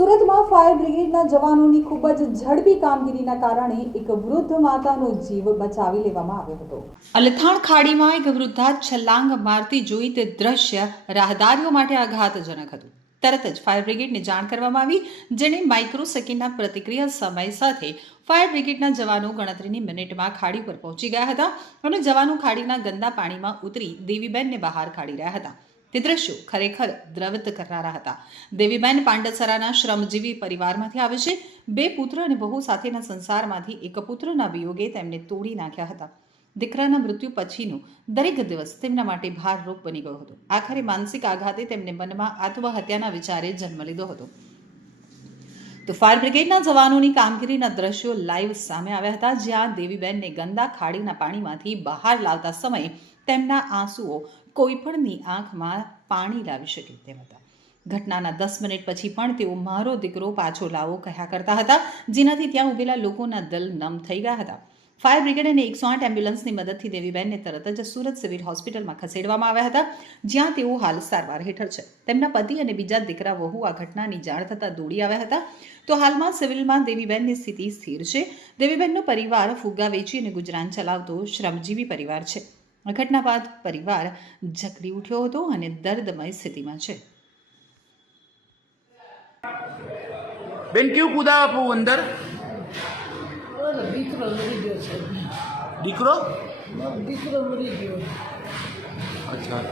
સુરતમાં ફાયર બ્રિગેડના જવાનોની ખૂબ જ ઝડપી કામગીરીના કારણે એક વૃદ્ધ માતાનો જીવ બચાવી લેવામાં આવ્યો હતો. અલથાણ ખાડીમાં એક વૃદ્ધા છલાંગ મારતી જોઈ તે દ્રશ્ય રાહદારીઓ માટે આઘાતજનક હતું. તરત જ ફાયર બ્રિગેડને જાણ કરવામાં આવી, જેણે માઇક્રો સેકન્ડના પ્રતિક્રિયા સમય સાથે ફાયર બ્રિગેડના જવાનો ગણતરીની મિનિટમાં ખાડી પર પહોંચી ગયા હતા અને જવાનો ખાડીના ગંદા પાણીમાં ઉતરી દેવીબેનને બહાર કાઢી રહ્યા હતા. તે દ્રશ્યો ખરેખર દ્રવિત કરનારા હતા. દેવીબેન પાંડસરાના શ્રમજીવી પરિવારમાંથી આવે છે. બે પુત્ર અને બહુ સાથેના સંસારમાંથી એક પુત્રના વિયોગે તેમને તોડી નાખ્યા હતા. દીકરાના મૃત્યુ પછીનો દરેક દિવસ તેમના માટે ભારરૂપ બની ગયો હતો. આખરે માનસિક આઘાતે તેમને મનમાં આત્મહત્યાના વિચારે જન્મ લીધો હતો. તો ફાયર બ્રિગેડના જવાનોની કામગીરીના દ્રશ્યો લાઈવ સામે આવ્યા હતા, જ્યાં દેવીબેનને ગંદા ખાડીના પાણીમાંથી બહાર લાવતા સમયે તેમના આંસુઓ કોઈપણની આંખમાં પાણી લાવી શકે તેમ હતા. ઘટનાના દસ મિનિટ પછી પણ તેઓ મારો દીકરો પાછો લાવો કહ્યા કરતા હતા, જેનાથી ત્યાં ઉભેલા લોકોના દિલ નમ થઈ ગયા હતા. ફાયર બ્રિગેડ અને એકસો આઠ એમ્બ્યુલન્સની મદદથી દેવીબેનને તરત જ સુરત સિવિલ હોસ્પિટલમાં ખસેડવામાં આવ્યા હતા, જ્યાં તેઓ હાલ સારવાર હેઠળ છે. તેમના પતિ અને બીજા દીકરા વહુ આ ઘટનાની જાણ થતાં દોડી આવ્યા હતા. તો હાલમાં સિવિલમાં દેવીબેનની સ્થિતિ સ્થિર છે. દેવીબેનનો પરિવાર ફુગ્ગા વેચી અને ગુજરાન ચલાવતો શ્રમજીવી પરિવાર છે. ઘટના બાદ પરિવાર જકડી ઉઠ્યો હતો અને દર્દમય સ્થિતિમાં છે. બેન, કેવું કૂદા આપું અંદર? ઓલો દીકરો મરી ગયો છે. દીકરો? દીકરો મરી ગયો અચ્છા.